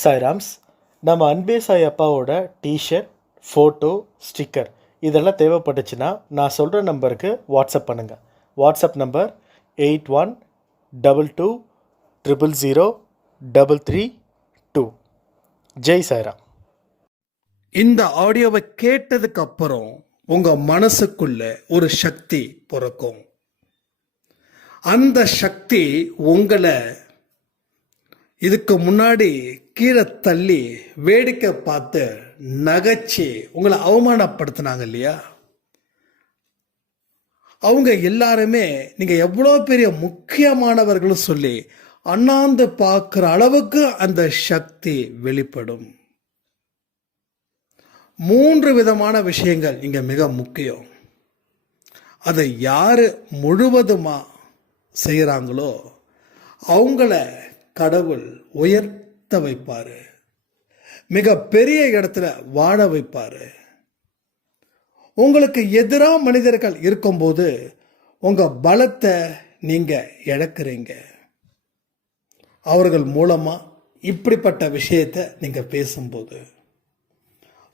சாய்ராம்ஸ். நம்ம அன்பே சாய் அப்பாவோட டிஷர்ட், ஃபோட்டோ, ஸ்டிக்கர் இதெல்லாம் தேவைப்பட்டுச்சுன்னா நான் சொல்கிற நம்பருக்கு வாட்ஸ்அப் பண்ணுங்கள். WhatsApp number 8122000332. ஜெய் சாய்ராம். இந்த ஆடியோவை கேட்டதுக்கு அப்புறம் உங்க மனசுக்குள்ள ஒரு சக்தி பிறக்கும். அந்த சக்தி உங்களை இதுக்கு முன்னாடி கீழே தள்ளி வேடிக்கை பார்த்து நகைச்சி உங்களை அவமானப்படுத்தினாங்க இல்லையா, அவங்க எல்லாருமே நீங்க எவ்வளோ பெரிய முக்கியமானவர்களும் சொல்லி அண்ணாந்து பார்க்குற அளவுக்கு அந்த சக்தி வெளிப்படும். 3 விதமான விஷயங்கள் இங்க மிக முக்கியம். அதை யாரு முழுவதுமா செய்கிறாங்களோ அவங்கள கடவுள் உயர்த்த வைப்பாரு, மிக பெரிய இடத்துல வாழ வைப்பாரு. உங்களுக்கு எதிராக மனிதர்கள் இருக்கும்போது உங்க பலத்தை நீங்க இழக்கிறீங்க. அவர்கள் மூலமா இப்படிப்பட்ட விஷயத்தை நீங்க பேசும்போது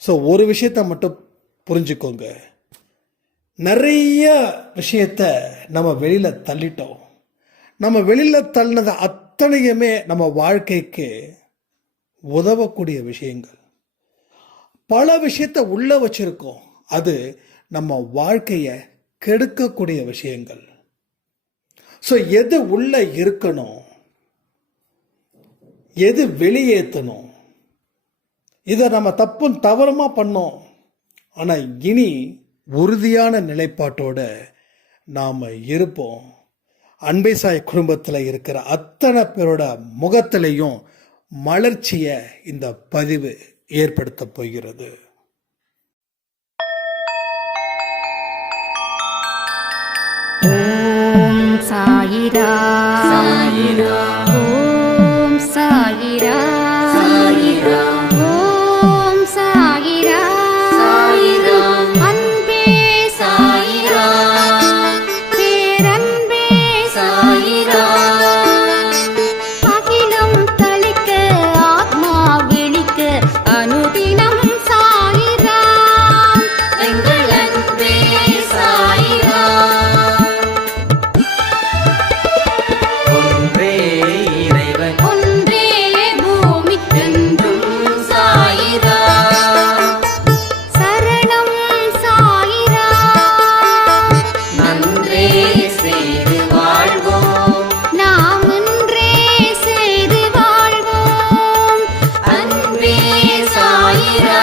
ஸோ ஒரு விஷயத்தை மட்டும் புரிஞ்சுக்கோங்க. நிறைய விஷயத்த நம்ம வெளியில தள்ளிட்டோம். நம்ம வெளியில தள்ளினது அத்தனையுமே நம்ம வாழ்க்கைக்கு உதவக்கூடிய விஷயங்கள். பல விஷயத்த உள்ள வச்சிருக்கோம், அது நம்ம வாழ்க்கையை கெடுக்கக்கூடிய விஷயங்கள். ஸோ எது உள்ள இருக்கணும், எது வெளியேற்றணும், இதை நம்ம தப்பும் தவறுமா பண்ணோம். ஆனால் இனி உறுதியான நிலைப்பாட்டோட நாம் இருப்போம். அன்பே சாய் குடும்பத்தில் இருக்கிற அத்தனை பேரோட முகத்திலையும் மலர்ச்சியை இந்த பதிவு ஏற்படுத்த போகிறது. ஓம் சாயிரா சாயிரா, ஓம் சாயிரா சாயிரா, ஓம் சாயிரா சாயிரா, அன்பே சாயிரா, பேரன்பே சாயிரா, அகிலம் தளிக்க ஆத்மா விழிக்க அனுதினம் சாயிரா, எங்கள் அன்பே சாயிரா. ஒன்றே இறைவன், ஒன்றே பூமிக்கென்றும் சாயிரா, சரணம் சாயிரா, நன்றே செய்து வாழ்வோம், நாம் ஒன்றே செய்து வாழ்வோம், அன்பே சாயிரா.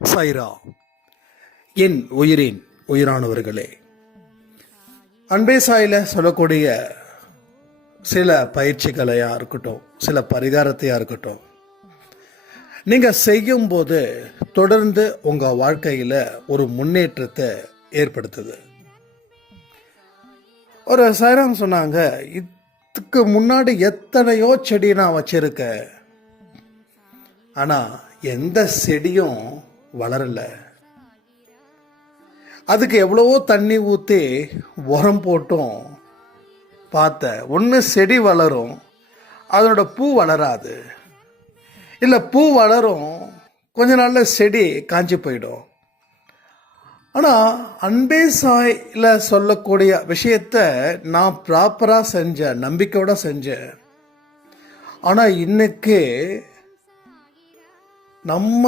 சாய்ரா. என் உயிரின் உயிரானவர்களே, அன்பே சாயில சொல்லக்கூடிய சில பயிற்சிகளையா இருக்கட்டும், சில பரிகாரத்தையா இருக்கட்டும், நீங்க செய்யும் போது தொடர்ந்து உங்க வாழ்க்கையில ஒரு முன்னேற்றத்தை ஏற்படுத்துது. ஒரு சாய்ராம் சொன்னாங்க, இதுக்கு முன்னாடி எத்தனையோ செடி நான் வச்சிருக்கேன், ஆனா எந்த செடியும் வளரல. அதுக்கு எவ்வளவோ தண்ணி ஊற்றி உரம் போட்டும் பார்த்தேன், ஒன்று செடி வளரும், அதனோட பூ வளராது, இல்லை பூ வளரும், கொஞ்ச நாளில் செடி காஞ்சி போயிடும். ஆனால் அன்பே சாயில சொல்லக்கூடிய விஷயத்த நான் ப்ராப்பராக செஞ்சேன், நம்பிக்கையோட செஞ்சேன். ஆனால் இன்னைக்கு நம்ம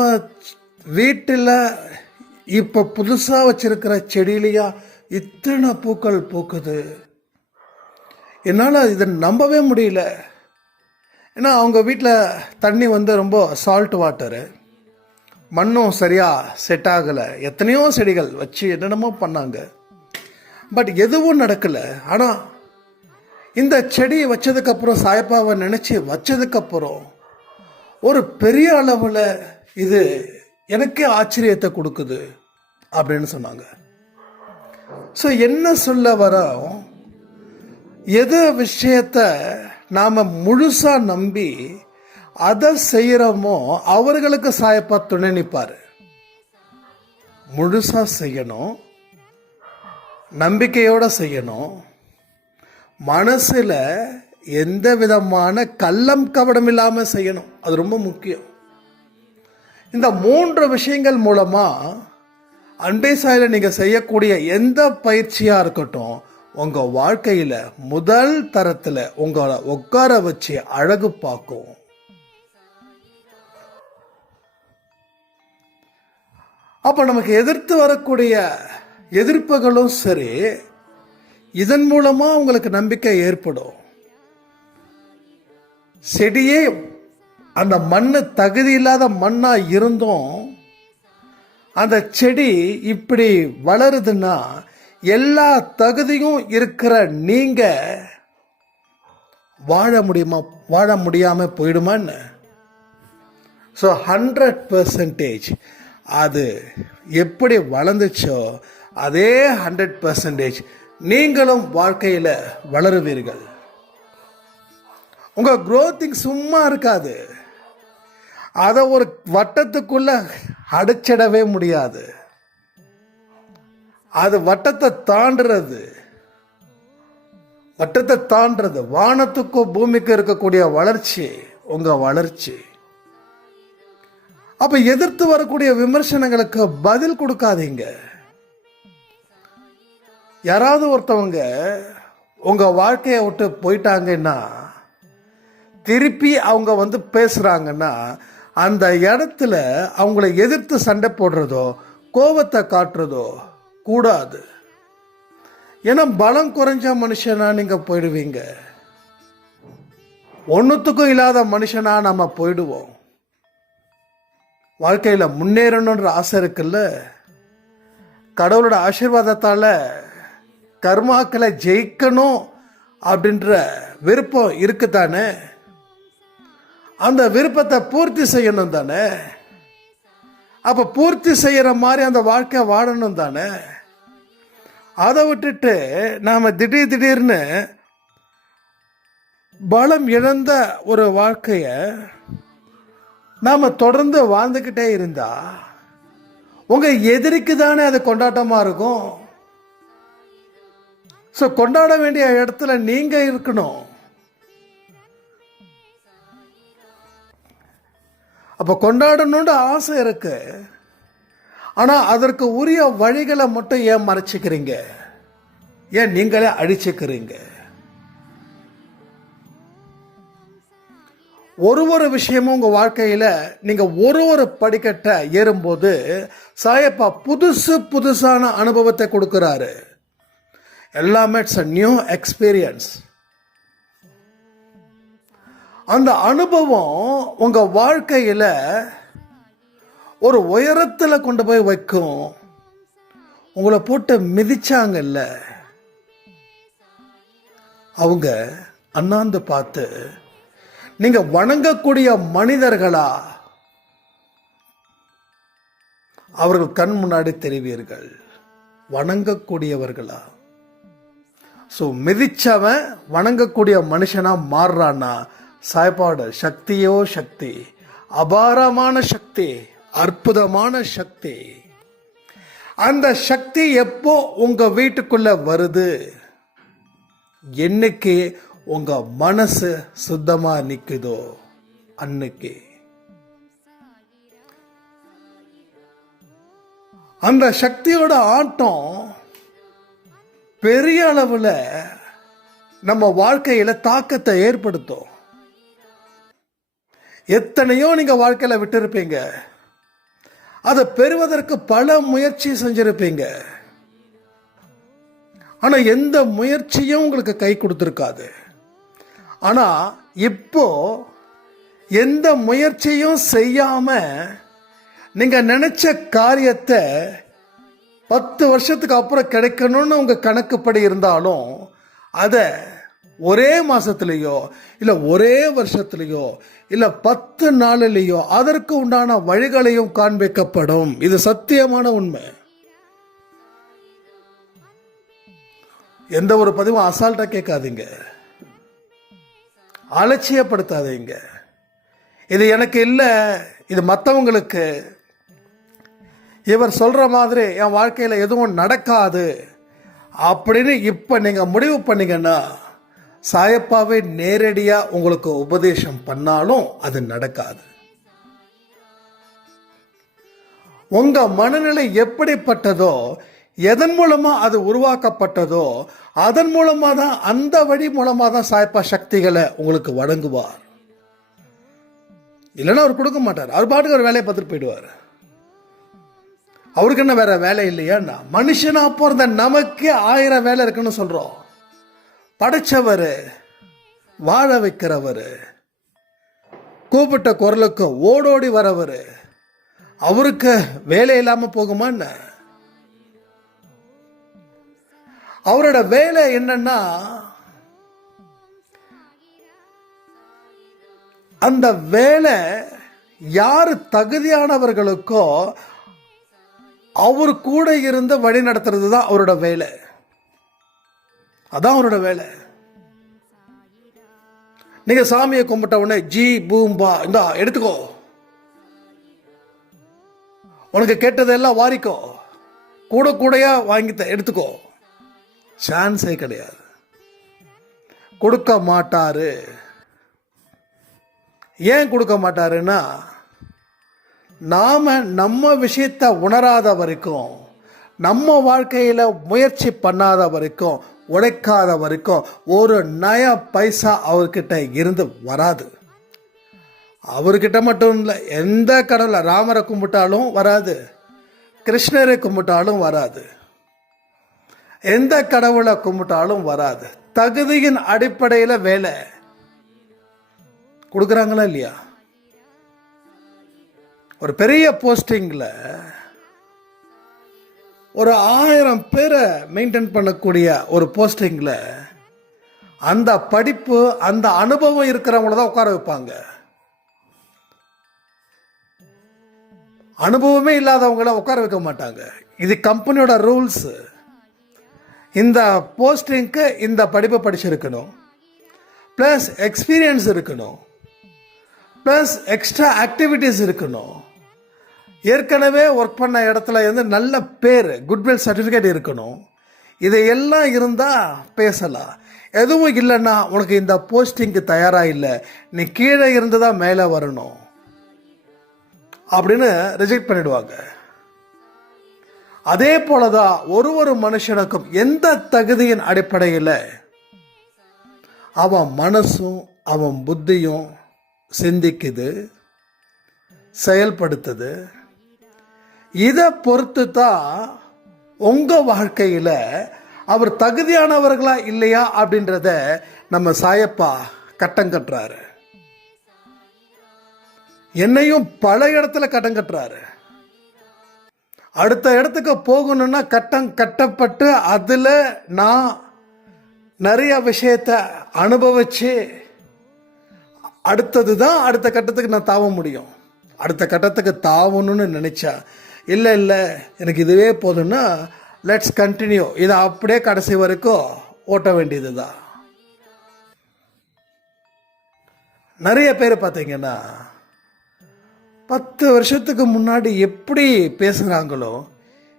வீட்டில் இப்போ புதுசாக வச்சிருக்கிற செடியிலையா இத்தனை பூக்கள் பூக்குது. என்னால் இதை நம்பவே முடியல. ஏன்னா அவங்க வீட்டில் தண்ணி ரொம்ப சால்ட் வாட்டரு, மண்ணும் சரியாக செட் ஆகலை. எத்தனையோ செடிகள் வச்சு என்னென்னமோ பண்ணாங்க, பட் எதுவும் நடக்கலை. ஆனால் இந்த செடி வச்சதுக்கப்புறம், சாயப்பாவை நினச்சி வச்சதுக்கப்புறம் ஒரு பெரிய அளவில் இது எனக்கே ஆச்சரியத்தை கொடுக்குது அப்படின்னு சொன்னாங்க. ஸோ என்ன சொல்ல வரோம், எது விஷயத்த நாம் முழுசாக நம்பி அதை செய்கிறோமோ அவர்களுக்கு சாயப்பா துணை நிற்பார். முழுசாக செய்யணும், நம்பிக்கையோடு செய்யணும். மனசில் எந்த விதமான கள்ளம் கபடம் இல்லாமல் செய்யணும். அது ரொம்ப முக்கியம். இந்த 3 விஷயங்கள் மூலமாக அன்பே சாயில் நீங்கள் செய்யக்கூடிய எந்த பயிற்சியாக இருக்கட்டும், உங்கள் வாழ்க்கையில் முதல் தரத்தில் உங்களை உட்கார வச்சு அழகு பார்க்கும். அப்போ நமக்கு எதிர்த்து வரக்கூடிய எதிர்ப்புகளும் சரி, இதன் மூலமாக உங்களுக்கு நம்பிக்கை ஏற்படும். செடியே அந்த மண்ணு தகுதி இல்லாத மண்ணாக இருந்தும் அந்த செடி இப்படி வளருதுன்னா எல்லா தகுதியும் இருக்கிற நீங்கள் வாழ முடியாமல் போயிடுமான்னு. ஸோ 100% அது எப்படி வளர்ந்துச்சோ அதே 100% நீங்களும் வாழ்க்கையில் வளருவீர்கள். உங்கள் க்ரோத்திங் சும்மா இருக்காது. அதை ஒரு வட்டத்துக்குள்ள அடைச்சிடவே முடியாது. அது வட்டத்தை தாண்டுறது வானத்துக்கும் பூமிக்கும் இருக்கக்கூடிய வளர்ச்சி உங்கள் வளர்ச்சி. அப்போ எதிர்த்து வரக்கூடிய விமர்சனங்களுக்கு பதில் கொடுக்காதீங்க. யாராவது ஒருத்தவங்க உங்கள் வாழ்க்கையை விட்டு போயிட்டாங்கன்னா, திருப்பி அவங்க பேசுகிறாங்கன்னா, அந்த இடத்துல அவங்கள எதிர்த்து சண்டை போடுறதோ கோபத்தை காட்டுறதோ கூடாது. ஏன்னா பலம் குறைஞ்ச மனுஷனா நீங்கள் போயிடுவீங்க. ஒன்றுத்துக்கும் இல்லாத மனுஷனா நம்ம போயிடுவோம். வாழ்க்கையில் முன்னேறணுன்ற ஆசை இருக்குல்ல, கடவுளோட ஆசீர்வாதத்தால் கர்மாக்களை ஜெயிக்கணும் அப்படின்ற விருப்பம் இருக்குதானே, அந்த விருப்பத்தை பூர்த்தி செய்யணும் தானே. அப்போ பூர்த்தி செய்கிற மாதிரி அந்த வாழ்க்கை வாழணும் தானே. அதை விட்டுட்டு நாம் திடீர்னு பலம் இழந்த ஒரு வாழ்க்கையை நாம் தொடர்ந்து வாழ்ந்துக்கிட்டே இருந்தா உங்கள் எதிரிக்கு தானே அது கொண்டாட்டமாக இருக்கும். ஸோ கொண்டாட வேண்டிய இடத்துல நீங்கள் இருக்கணும். அப்போ கொண்டாடணுன்ற ஆசை இருக்கு, ஆனால் அதற்கு உரிய வழிகளை மட்டும் ஏன் மறைச்சிக்கிறீங்க? ஏன் நீங்களே அழிச்சுக்கிறீங்க? ஒரு விஷயமும் உங்கள் வாழ்க்கையில் நீங்கள் ஒரு படிக்கட்டை ஏறும்போது சாயப்பா புதுசான அனுபவத்தை கொடுக்குறாரு. எல்லாமே இட்ஸ் அ நியூ எக்ஸ்பீரியன்ஸ். அந்த அனுபவம் உங்கள் வாழ்க்கையில் ஒரு உயரத்தில் கொண்டு போய் வைக்கும். உங்களை போட்டு மிதிச்சாங்கல்ல, அவங்க அண்ணாந்து பார்த்து நீங்கள் வணங்கக்கூடிய மனிதர்களா அவர்கள் கண் முன்னாடி தெரிவீர்கள். வணங்கக்கூடியவர்களா? ஸோ மிதிச்சவன் வணங்கக்கூடிய மனுஷனா மாறுறான்னா சாய்பாடு சக்தியோ சக்தி, அபாரமான சக்தி, அற்புதமான சக்தி. அந்த சக்தி எப்போ உங்க வீட்டுக்குள்ள வருது? என்னைக்கு உங்க மனசு சுத்தமா நிக்குதோ அன்னைக்கு. அந்த சக்தியோட ஆட்டம் பெரிய அளவுல நம்ம வாழ்க்கையில தாக்கத்தை ஏற்படுத்தும். எத்தனையோ நீங்க வாழ்க்கையில விட்டிருப்பீங்க, அதை பெறுவதற்கு பல முயற்சி செஞ்சிருப்பீங்க. ஆனா எந்த முயற்சியும் உங்களுக்கு கை கொடுத்திருக்காது. ஆனா இப்போ எந்த முயற்சியும் செய்யாம நீங்க நினைச்ச காரியத்தை 10 வருஷத்துக்கு அப்புறம் கிடைக்கணும்னு உங்க கணக்குப்படி இருந்தாலும் அதை ஒரே மாசத்திலேயோ இல்லை ஒரே வருஷத்திலேயோ இல்லை 10 நாளிலேயோ அதற்கு உண்டான வழிகளையும் காண்பிக்கப்படும். இது சத்தியமான உண்மை. எந்த ஒரு பதிவும் அசால்ட்டா கேட்காதீங்க, அலட்சியப்படுத்தாதீங்க. இது எனக்கு இல்லை, இது மற்றவங்களுக்கு, இவர் சொல்ற மாதிரி என் வாழ்க்கையில் எதுவும் நடக்காது அப்படின்னு இப்போ நீங்கள் முடிவு பண்ணீங்கன்னா சாயப்பாவே நேரடியாக உங்களுக்கு உபதேசம் பண்ணாலும் அது நடக்காது. உங்க மனநிலை எப்படிப்பட்டதோ, எதன் மூலமா அது உருவாக்கப்பட்டதோ, அதன் மூலமா தான், அந்த வழி மூலமா தான் சாயப்பா சக்திகளை உங்களுக்கு வழங்குவார். இல்லைன்னா அவர் கொடுக்க மாட்டார். அவர் பாட்டுக்கு ஒரு வேலையை பார்த்துட்டு போயிடுவார். அவருக்கு என்ன வேற வேலை இல்லையான்னா? மனுஷனா பிறந்த நமக்கு 1000 வேலை இருக்குன்னு சொல்றோம். படைச்சவர், வாழ வைக்கிறவர், கூப்பிட்ட குரலுக்கு ஓடோடி வரவர், அவருக்கு வேலை இல்லாம போகுமா என்ன? அவரோட வேலை என்னன்னா, அந்த வேலை யாரு தகுதியானவர்களுக்கோ அவர் கூட இருந்து வழி நடத்துறது தான் அவரோட வேலை. அதான் அவரோட வேலை. நீங்க சாமியை கும்பிட்ட உடனே ஜி பூம்பா இந்தா எடுத்துக்கோ, உனக்கு கேட்டதெல்லாம் வாரிக்கோ, கூட கூடையா வாங்கி எடுத்துக்கோ, சான்ஸே கிடையாது. கொடுக்க மாட்டாரு. ஏன் கொடுக்க மாட்டாருன்னா, நாம நம்ம விஷயத்தை உணராத வரைக்கும், நம்ம வாழ்க்கையில முயற்சி பண்ணாத வரைக்கும், உழைக்காத வரைக்கும் ஒரு நய பைசா அவர்கிட்ட இருந்து வராது. அவர்கிட்ட மட்டும் இல்லை, எந்த கடவுளை, ராமரை கும்பிட்டாலும் வராது, கிருஷ்ணரை கும்பிட்டாலும் வராது, எந்த கடவுளை கும்பிட்டாலும் வராது. தகுதியின் அடிப்படையில் வேலை கொடுக்குறாங்களா இல்லையா? ஒரு பெரிய போஸ்டிங்கில் ஒரு 1000 பேரை மெயின்டைன் பண்ணக்கூடிய ஒரு போஸ்டிங்கில் அந்த படிப்பு, அந்த அனுபவம் இருக்கிறவங்கள தான் உட்கார வைப்பாங்க. அனுபவமே இல்லாதவங்கள உட்கார வைக்க மாட்டாங்க. இது கம்பெனியோட ரூல்ஸ். இந்த போஸ்டிங்க்கு இந்த படிப்பை படிச்சிருக்கணும், ப்ளஸ் எக்ஸ்பீரியன்ஸ் இருக்கணும், ப்ளஸ் எக்ஸ்ட்ரா ஆக்டிவிட்டீஸ் இருக்கணும், ஏற்கனவே ஒர்க் பண்ண இடத்துல இருந்து நல்ல பேர், குட்வில் சர்டிஃபிகேட் இருக்கணும். இதையெல்லாம் இருந்தால் பேசலாம். எதுவும் இல்லைன்னா உனக்கு இந்த போஸ்டிங்க்கு தயாராக இல்லை, நீ கீழே இருந்து தான் மேலே வரணும் அப்படின்னு ரிஜெக்ட் பண்ணிடுவாங்க. அதே போலதான் ஒரு மனுஷனுக்கும் எந்த தகுதியின் அடிப்படையில் அவன் மனசும் அவன் புத்தியும் சிந்திக்குது, செயல்படுத்துது, இதை பொறுத்து தான் உங்க வாழ்க்கையில அவர் தகுதியானவர்களா இல்லையா அப்படின்றத நம்ம சாயப்பா கட்டம் கட்டுறாரு. என்னையும் பல இடத்துல கட்டம் கட்டுறாரு. அடுத்த இடத்துக்கு போகணும்னா கட்டம் கட்டப்பட்டு அதுல நான் நிறைய விஷயத்தை அனுபவிச்சு அடுத்ததுதான் அடுத்த கட்டத்துக்கு நான் தாவ முடியும். அடுத்த கட்டத்துக்கு தாவணும்னு நினைச்சா இல்லை எனக்கு இதுவே போதும்னா லெட்ஸ் கண்டினியூ, இதை அப்படியே கடைசி வரைக்கும் ஓட்ட வேண்டியது தான். நிறைய பேர் பார்த்தீங்கன்னா 10 வருஷத்துக்கு முன்னாடி எப்படி பேசுகிறாங்களோ,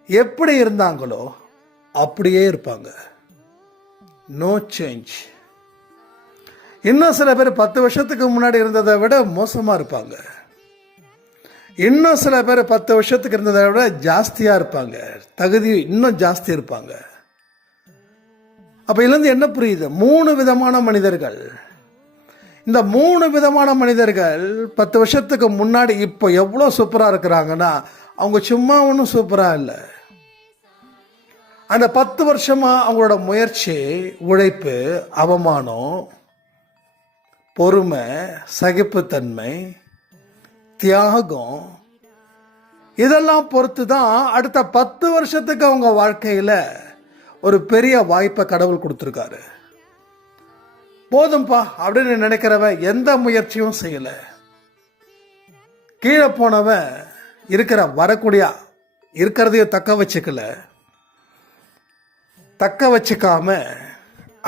எப்படி இருந்தாங்களோ அப்படியே இருப்பாங்க. No change. இன்னும் சில பேர் 10 வருஷத்துக்கு முன்னாடி இருந்ததை விட மோசமாக இருப்பாங்க. இன்னும் சில பேர் 10 வருஷத்துக்கு இருந்ததை விட ஜாஸ்தியாக இருப்பாங்க, தகுதி இன்னும் ஜாஸ்தி இருப்பாங்க. அப்போ இதுலேருந்து என்ன புரியுது? 3 விதமான மனிதர்கள். இந்த 3 விதமான மனிதர்கள் 10 வருஷத்துக்கு முன்னாடி இப்போ எவ்வளோ சூப்பராக இருக்கிறாங்கன்னா, அவங்க சும்மா ஒன்றும் சூப்பராக இல்லை. அந்த 10 வருஷமாக அவங்களோட முயற்சி, உழைப்பு, அவமானம், பொறுமை, சகிப்புத்தன்மை, தியாகம், இதெல்லாம் பொறுத்து தான் அடுத்த 10 வருஷத்துக்கு அவங்க வாழ்க்கையில் ஒரு பெரிய வாய்ப்பை கடவுள் கொடுத்துருக்காரு. போதும்பா அப்படின்னு நினைக்கிறவன் எந்த முயற்சியும் செய்யல. கீழே போனவன் இருக்கிறதையும் தக்க வச்சுக்காம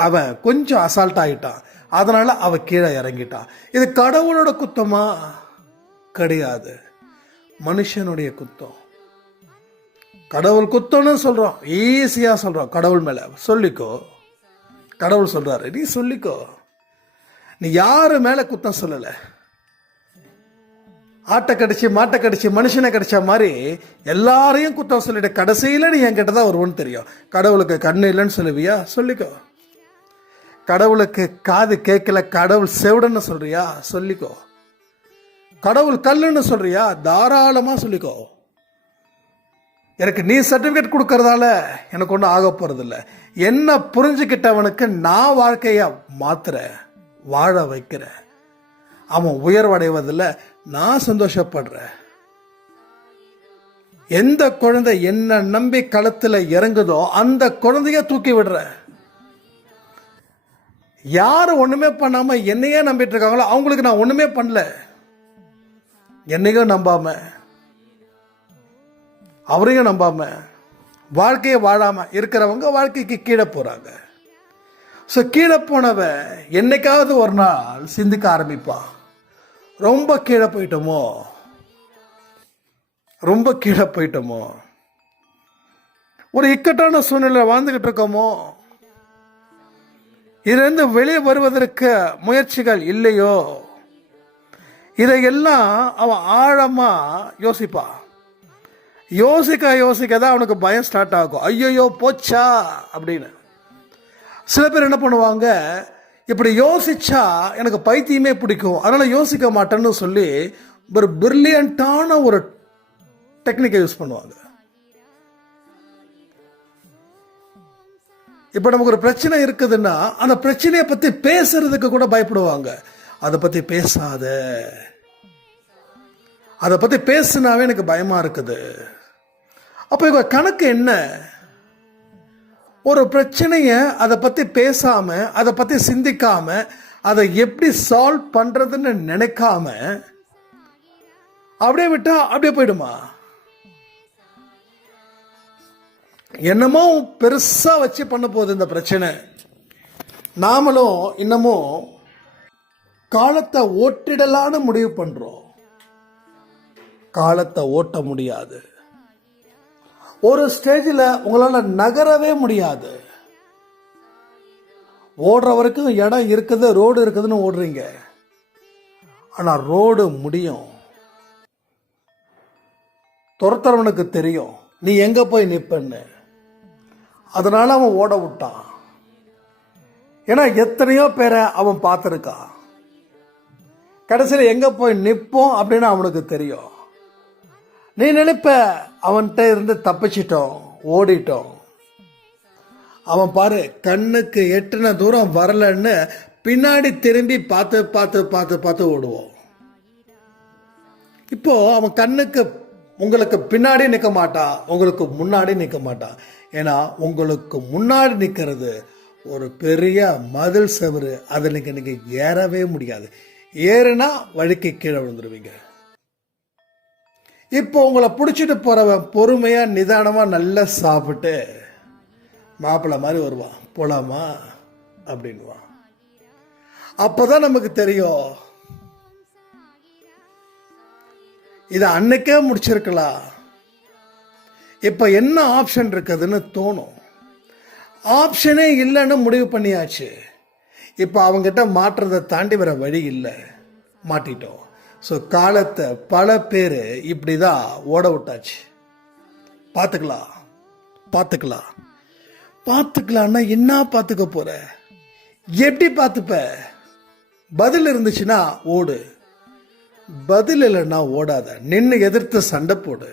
அவன் கொஞ்சம் அசால்ட் ஆகிட்டான். அதனால அவன் கீழே இறங்கிட்டான். இது கடவுளோட குத்தமா? கிடையாது, மனுஷனுடைய குத்தம். கடவுள் குத்தம்னு சொல்கிறோம், ஈஸியாக சொல்கிறோம். கடவுள் மேலே சொல்லிக்கோ, கடவுள் சொல்கிறாரு நீ சொல்லிக்கோ. நீ யாரு மேலே குத்தம் சொல்லலை. ஆட்டை கடிச்சு மாட்டை கடிச்சு மனுஷனை கடிச்ச மாதிரி எல்லாரையும் குத்தம் சொல்லிட்டு கடைசியில் நீ என்கிட்ட தான் வருவோன்னு தெரியும். கடவுளுக்கு கண்ணு இல்லைன்னு சொல்லுவியா, சொல்லிக்கோ. கடவுளுக்கு காது கேட்கல, கடவுள் செவிடன்னு சொல்றியா, சொல்லிக்கோ. கடவுள் கல்லுன்னு சொல்றியா, தாராளமாக சொல்லிக்கோ. எனக்கு நீ சர்டிஃபிகேட் கொடுக்கறதால எனக்கு ஒன்றும் ஆக போகிறதில்ல. என்ன புரிஞ்சுக்கிட்டவனுக்கு நான் வாழ்க்கையை மாத்துறேன், வாழ வைக்கிறேன். அவன் உயர்வடைவதில் நான் சந்தோஷப்படுறேன். எந்த குழந்தை என்ன நம்பி களத்தில் இறங்குதோ அந்த குழந்தைய தூக்கி விடுறேன். யார் ஒன்றுமே பண்ணாமல் என்னையே நம்பிட்டு இருக்காங்களோ அவங்களுக்கு நான் ஒன்றுமே பண்ணல. என்னையும் நம்பாம அவரையும் நம்பாம வாழ்க்கையை வாழாமல் இருக்கிறவங்க வாழ்க்கைக்கு கீழே போகிறாங்க. ஸோ கீழே போனவன் என்னைக்காவது ஒரு நாள் சிந்திக்க ஆரம்பிப்பான், ரொம்ப கீழே போயிட்டோமோ, ரொம்ப கீழே போயிட்டோமோ, ஒரு இக்கட்டான சூழ்நிலை வாழ்ந்துக்கிட்டு இருக்கோமோ, இதிலிருந்து வெளியே வருவதற்கு முயற்சிகள் இல்லையோ, இதையெல்லாம் அவன் ஆழமாக யோசிப்பான். யோசிக்க யோசிக்க தான் அவனுக்கு பயம் ஸ்டார்ட் ஆகும். ஐயோ போச்சா அப்படின்னு. சில பேர் என்ன பண்ணுவாங்க, இப்படி யோசிச்சா எனக்கு பைத்தியமே பிடிக்கும் அதனால் யோசிக்க மாட்டேன்னு சொல்லி ஒரு பிரில்லியண்ட்டான ஒரு டெக்னிக்கை யூஸ் பண்ணுவாங்க. இப்போ நமக்கு ஒரு பிரச்சனை இருக்குதுன்னா அந்த பிரச்சனையை பற்றி பேசுறதுக்கு கூட பயப்படுவாங்க. அதை பற்றி பேசாத, அதை பற்றி பேசுனாவே எனக்கு பயமாக இருக்குது. அப்போ இவங்க கணக்கு என்ன, ஒரு பிரச்சனையை அதை பற்றி பேசாமல், அதை பற்றி சிந்திக்காமல், அதை எப்படி சால்வ் பண்ணுறதுன்னு நினைக்காம அப்படியே விட்டா அப்படியே போயிடுமா? என்னமோ பெருசாக வச்சு பண்ண போகுது இந்த பிரச்சனை. நாமளும் இன்னமும் காலத்தை ஓட்டிடலான்னு முடிவு பண்ணுறோம். காலத்தை ஓட்ட முடியாது. ஒரு ஸ்டேஜில் உங்களால் நகரவே முடியாது. ஓடுற வரைக்கும் இடம் இருக்குது, ரோடு இருக்குதுன்னு ஓடுறீங்க. ஆனால் ரோடு முடியும். துரத்துறவனுக்கு தெரியும் நீ எங்கே போய் நிற்பன்னு. அதனால அவன் ஓட விட்டான். ஏன்னா எத்தனையோ பேரை அவன் பார்த்துருக்கான். கடைசியில் எங்கே போய் நிற்போம் அப்படின்னு அவனுக்கு தெரியும். நீ நினைப்ப அவன்கிட்ட இருந்து தப்பிச்சிட்டோம், ஓடிட்டோம். அவன் பாரு கண்ணுக்கு எட்டின தூரம் வரலன்னு பின்னாடி திரும்பி பார்த்து பார்த்து பார்த்து பார்த்து ஓடுவோம். இப்போ அவன் கண்ணுக்கு உங்களுக்கு பின்னாடி நிற்க மாட்டான், உங்களுக்கு முன்னாடி நிற்க மாட்டான். ஏன்னா உங்களுக்கு முன்னாடி நிற்கிறது ஒரு பெரிய மதில் செவரு. அதில் நீங்கள் ஏறவே முடியாது. ஏறுனா வழுக்கி கீழே விழுந்துருவீங்க. இப்போ உங்களை பிடிச்சிட்டு போகிறவன் பொறுமையாக நிதானமாக நல்லா சாப்பிட்டு மாப்பிள்ளை மாதிரி வருவான், போலாமா அப்படின்வான். அப்போதான் நமக்கு தெரியும் இதை அன்னைக்கே முடிச்சிருக்கலாம், இப்போ என்ன ஆப்ஷன் இருக்குதுன்னு தோணும். ஆப்ஷனே இல்லைன்னு முடிவு பண்ணியாச்சு. இப்போ அவங்ககிட்ட மாற்றுறதை தாண்டி வர வழி இல்லை, மாட்டிட்டோம். ஸோ காலத்தை பல பேர் இப்படி தான் ஓட விட்டாச்சு. பார்த்துக்கலாம் பார்த்துக்கலாம் பார்த்துக்கலான்னா என்ன பார்த்துக்க போற, எப்படி பார்த்துப்ப? பதில் இருந்துச்சுன்னா ஓடு, பதில் இல்லைன்னா ஓடாத. நின்று எதிர்த்து சண்டை போடு.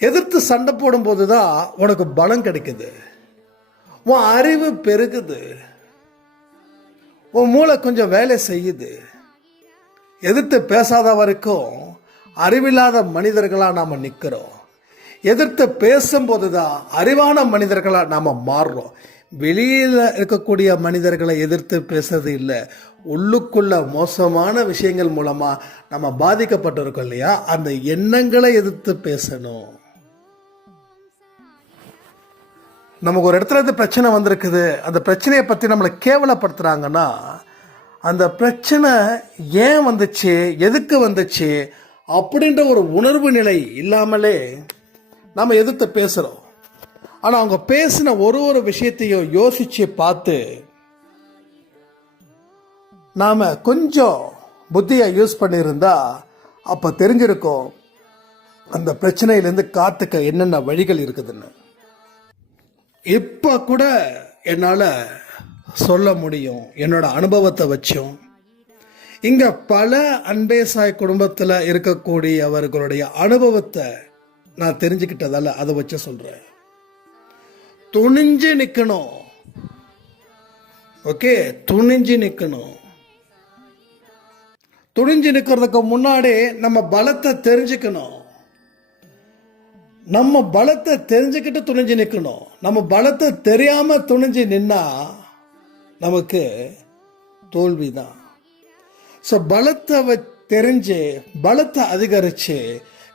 எதிர்த்து சண்டை போடும்போது தான் உனக்கு பலம் கிடைக்குது, உன் அறிவு பெருகுது, உன் மூளை கொஞ்சம் வேலை செய்யுது. எதிர்த்து பேசாத வரைக்கும் அறிவில்லாத மனிதர்களாக நாம் நிற்கிறோம். எதிர்த்து பேசும்போது தான் அறிவான மனிதர்களாக நாம் மாறுறோம். வெளியில் இருக்கக்கூடிய மனிதர்களை எதிர்த்து பேசுறது இல்லை, உள்ளுக்குள்ள மோசமான விஷயங்கள் மூலமாக நம்ம பாதிக்கப்பட்டிருக்கோம் இல்லையா, அந்த எண்ணங்களை எதிர்த்து பேசணும். நமக்கு ஒரு இடத்துல இருந்து பிரச்சனை வந்திருக்குது, அந்த பிரச்சனையை பற்றி நம்மளை கேவலப்படுத்துகிறாங்கன்னா அந்த பிரச்சனை ஏன் வந்துச்சு, எதுக்கு வந்துச்சு அப்படின்ற ஒரு உணர்வு நிலை இல்லாமலே நாம் எதிர்த்து பேசுகிறோம். ஆனால் அவங்க பேசின ஒரு விஷயத்தையும் யோசித்து பார்த்து நாம் கொஞ்சம் புத்தியை யூஸ் பண்ணியிருந்தா அப்போ தெரிஞ்சிருக்கும் அந்த பிரச்சனையிலேருந்து காத்துக்க என்னென்ன வழிகள் இருக்குதுன்னு. இப்போ கூட என்னால் சொல்ல முடியும் என்னோட அனுபவத்தை வச்சும். இங்கே பல அன்பே சாய் குடும்பத்தில் இருக்கக்கூடியவர்களுடைய அனுபவத்தை நான் தெரிஞ்சுக்கிட்டதால அதை வச்சு சொல்கிறேன். துணிஞ்சு நிற்கணும். ஓகே, துணிஞ்சு நிற்கணும். துணிஞ்சு நிற்கிறதுக்கு முன்னாடி நம்ம பலத்தை தெரிஞ்சுக்கணும். நம்ம பலத்தை தெரிஞ்சுக்கிட்டு துணிஞ்சு நிற்கணும். நம்ம பலத்தை தெரியாம துணிஞ்சு நின்னா நமக்கு தோல்விதான். ஸோ பலத்தை தெரிஞ்சு பலத்தை அதிகரிச்சு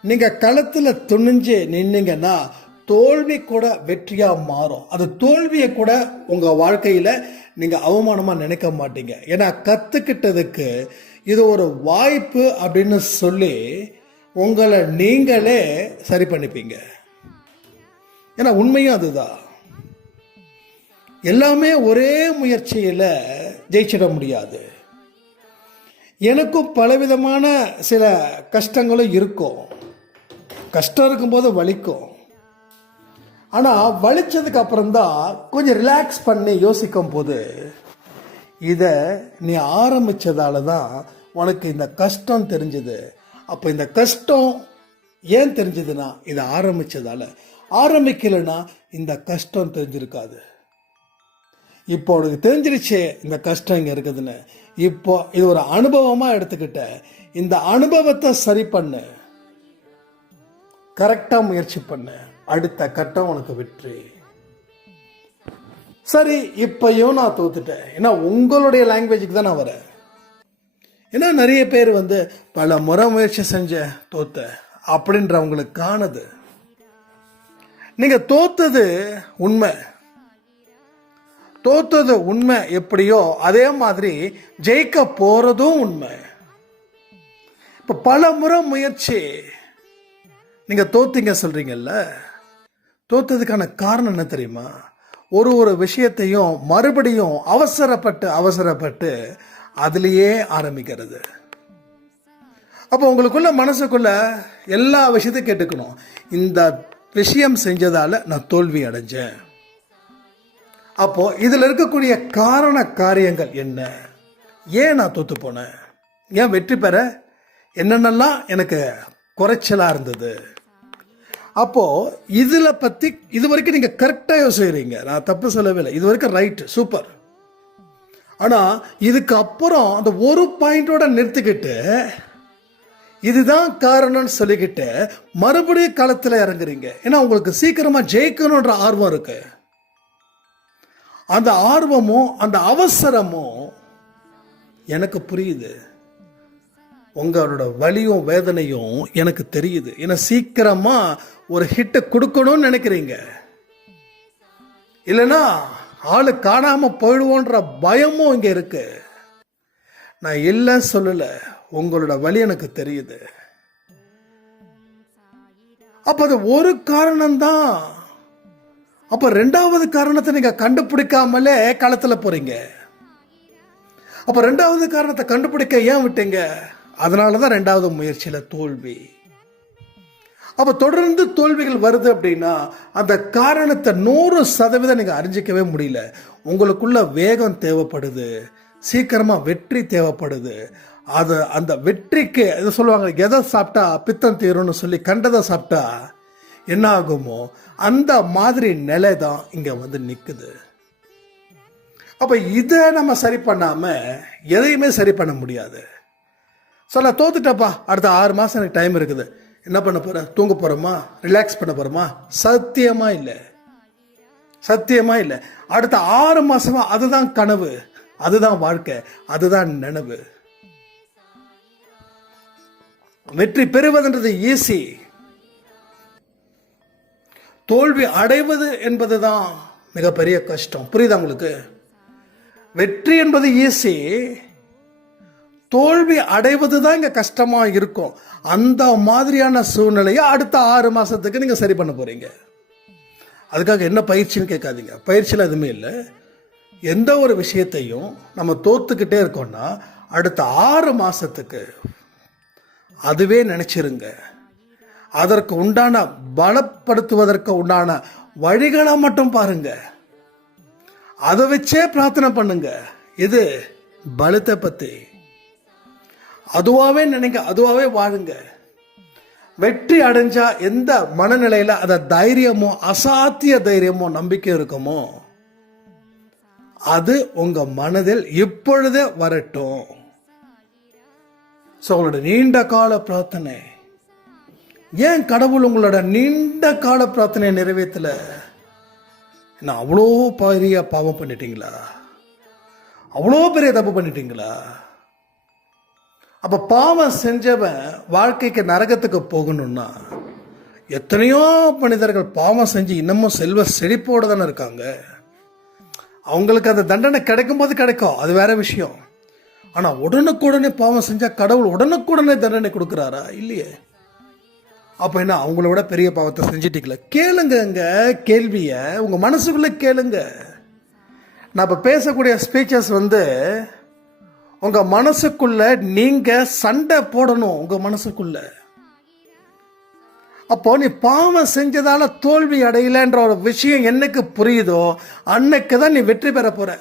நீங்க களத்துல துணிஞ்சு நின்னீங்கன்னா தோல்வி கூட வெற்றியா மாறும். அது தோல்வியை கூட உங்க வாழ்க்கையில நீங்க அவமானமா நினைக்க மாட்டீங்க. ஏன்னா கத்துக்கிட்டதுக்கு இது ஒரு வாய்ப்பு அப்படின்னு சொல்லி உங்களை நீங்களே சரி பண்ணிப்பீங்க. ஏன்னா உண்மையும் அதுதான். எல்லாமே ஒரே முயற்சியில் ஜெயிச்சிட முடியாது. எனக்கும் பலவிதமான சில கஷ்டங்களும் இருக்கும். கஷ்டம் இருக்கும்போது வலிக்கும். ஆனால் வலிச்சதுக்கு அப்புறம்தான் கொஞ்சம் ரிலாக்ஸ் பண்ணி யோசிக்கும் போது இதை நீ ஆரம்பித்ததால தான் உனக்கு இந்த கஷ்டம் தெரிஞ்சது. அப்போ இந்த கஷ்டம் ஏன் தெரிஞ்சதுன்னா இதை ஆரம்பித்ததால. ஆரம்பிக்கலைன்னா இந்த கஷ்டம் தெரிஞ்சிருக்காது. இப்போ உனக்கு தெரிஞ்சிருச்சு இந்த கஷ்டம் இங்கே இருக்குதுன்னு. இப்போ இது ஒரு அனுபவமாக எடுத்துக்கிட்ட இந்த அனுபவத்தை சரி பண்ணு, கரெக்டாக முயற்சி பண்ணு, அடுத்த கட்டம் உனக்கு வெற்றி. சரி, இப்பயும் நான் தோத்துட்டேன். ஏன்னா உங்களுடைய லாங்குவேஜுக்கு தான் நான் வரேன். ஏன்னா நிறைய பேர் பல முறை முயற்சி செஞ்ச தோத்த அப்படின்றவங்களுக்கு காணுது. நீங்க தோத்தது உண்மை. தோத்தது உண்மை எப்படியோ அதே மாதிரி ஜெயிக்க போறதும் உண்மை. இப்ப பல முறை முயற்சி நீங்க தோத்தீங்க சொல்றீங்கல்ல, தோத்ததுக்கான காரணம் என்ன தெரியுமா? ஒரு விஷயத்தையும் மறுபடியும் அவசரப்பட்டு அதுலேயே ஆரம்பிக்கிறது. அப்போ உங்களுக்குள்ள மனசுக்குள்ள எல்லா விஷயத்தையும் கேட்டுக்கணும். இந்த விஷயம் செஞ்சதால நான் தோல்வி அடைஞ்சேன். அப்போ இதுல இருக்கக்கூடிய காரண காரியங்கள் என்ன? ஏன் நான் தோத்து போனேன்? ஏன் வெற்றி பெற என்னென்னலாம் எனக்கு குறைச்சலா இருந்தது? அப்போ இதுல பத்தி இது வரைக்கும் நீங்க கரெக்டா யோசிக்கிறீங்க. நான் தப்பு சொல்லவே இல்லை. இது வரைக்கும் ரைட், சூப்பர். ஆனா இதுக்கு அப்புறம் அந்த ஒரு பாயிண்டோட நிறுத்திக்கிட்டு இதுதான் காரணம்னு சொல்லிக்கிட்டு மறுபடியும் களத்துல இறங்குறீங்க. ஏன்னா உங்களுக்கு சீக்கிரமா ஜெயிக்கணும்ன்ற ஆர்வம் இருக்கு. அந்த ஆர்வமும் அந்த அவசரமும் எனக்கு புரியுது. உங்களோட வலியும் வேதனையும் எனக்கு தெரியுது. ஏன்னா சீக்கிரமா ஒரு ஹிட்டை கொடுக்கணும்னு நினைக்கிறீங்க. இல்லைன்னா ஆளு காணாம போயிடுவோன்ற பயமும் இங்க இருக்கு. நான் இல்லை சொல்லல, உங்களோட வலி எனக்கு தெரியுது. அப்ப அது ஒரு காரணம்தான். அப்ப ரெண்டாவது காரணத்தை நீங்க கண்டுபிடிக்காமலே களத்துல போறீங்க. அப்ப ரெண்டாவது காரணத்தை கண்டுபிடிக்க ஏன் விட்டீங்க? அதனாலதான் ரெண்டாவது முயற்சியில தோல்வி. அப்ப தொடர்ந்து தோல்விகள் வருது அப்படின்னா அந்த காரணத்தை 100% நீங்க அறிஞ்சிக்கவே முடியல. உங்களுக்குள்ள வேகம் தேவைப்படுது, சீக்கிரமா வெற்றி தேவைப்படுது. அது அந்த வெற்றிக்கு எதை சொல்லுவாங்க, எதை சாப்பிட்டா பித்தம் தீரும்னு சொல்லி கண்டதை சாப்பிட்டா என்ன ஆகுமோ அந்த மாதிரி நிலை தான் இங்க நிக்குது. அப்ப இதை நம்ம சரி பண்ணாம எதையுமே சரி பண்ண முடியாது. சொல்ல தோத்துட்டப்பா, அடுத்த 6 மாசம் எனக்கு டைம் இருக்குது, என்ன பண்ண போற? தூங்க போறோமா? ரிலாக்ஸ் பண்ண போறோமா? சத்தியமா இல்லை, சத்தியமா இல்லை. அடுத்த 6 மாசமா அதுதான் கனவு, அதுதான் வாழ்க்கை, அதுதான் நினைவு. வெற்றி பெறுவதுன்றது ஈஸி, தோல்வி அடைவது என்பதுதான் மிகப்பெரிய கஷ்டம். புரியுதா உங்களுக்கு? வெற்றி என்பது ஈஸி, தோல்வி அடைவது தான் இங்கே கஷ்டமாக இருக்கும். அந்த மாதிரியான சூழ்நிலையை அடுத்த 6 மாதத்துக்கு நீங்கள் சரி பண்ண போகிறீங்க. அதுக்காக என்ன பயிற்சின்னு கேட்காதீங்க. பயிற்சியில் எதுவுமே இல்லை. எந்த ஒரு விஷயத்தையும் நம்ம தோத்துக்கிட்டே இருக்கோம்னா அடுத்த 6 மாதத்துக்கு அதுவே நினச்சிருங்க. அதற்கு உண்டான பலப்படுத்துவதற்கு உண்டான வழிகளை மட்டும் பாருங்க. அதை வச்சே பிரார்த்தனை பண்ணுங்க. இது பலத்தை பற்றி அதுவாகவே நினைங்க, அதுவாகவே வாழுங்க. வெற்றி அடைஞ்சா எந்த மனநிலையில் அதை தைரியமோ அசாத்திய தைரியமோ நம்பிக்கை இருக்குமோ அது உங்க மனதில் இப்பொழுதே வரட்டும். ஸோ உங்களோட நீண்ட கால பிரார்த்தனை, ஏன் கடவுள் உங்களோட நீண்ட கால பிரார்த்தனையை நிறைவேற்றல? என்ன அவ்வளோ பெரிய பாவம் பண்ணிட்டீங்களா? அவ்வளோ பெரிய தப்பு பண்ணிட்டீங்களா? அப்போ பாவம் செஞ்சவன் வாழ்க்கைக்கு நரகத்துக்கு போகணும்னா எத்தனையோ மனிதர்கள் பாவம் செஞ்சு இன்னமும் செல்வ செழிப்போடு தானே இருக்காங்க. அவங்களுக்கு அந்த தண்டனை கிடைக்கும் போது கிடைக்கும், அது வேற விஷயம். ஆனால் உடனுக்குடனே பாவம் செஞ்சால் கடவுள் உடனுக்குடனே தண்டனை கொடுக்குறாரா? இல்லையே. அப்போ என்ன அவங்கள விட பெரிய பாவத்தை செஞ்சிட்டீங்களா? கேளுங்க, கேள்வியை உங்கள் மனசுக்குள்ளே கேளுங்க. நான் இப்போ பேசக்கூடிய ஸ்பீச்சஸ் உங்கள் மனசுக்குள்ள நீங்கள் சண்டை போடணும். உங்கள் மனசுக்குள்ள அப்போ நீ பாவம் செஞ்சதால தோல்வி அடையலன்ற ஒரு விஷயம் என்னைக்கு புரியுதோ அன்னைக்கு தான் நீ வெற்றி பெற போற.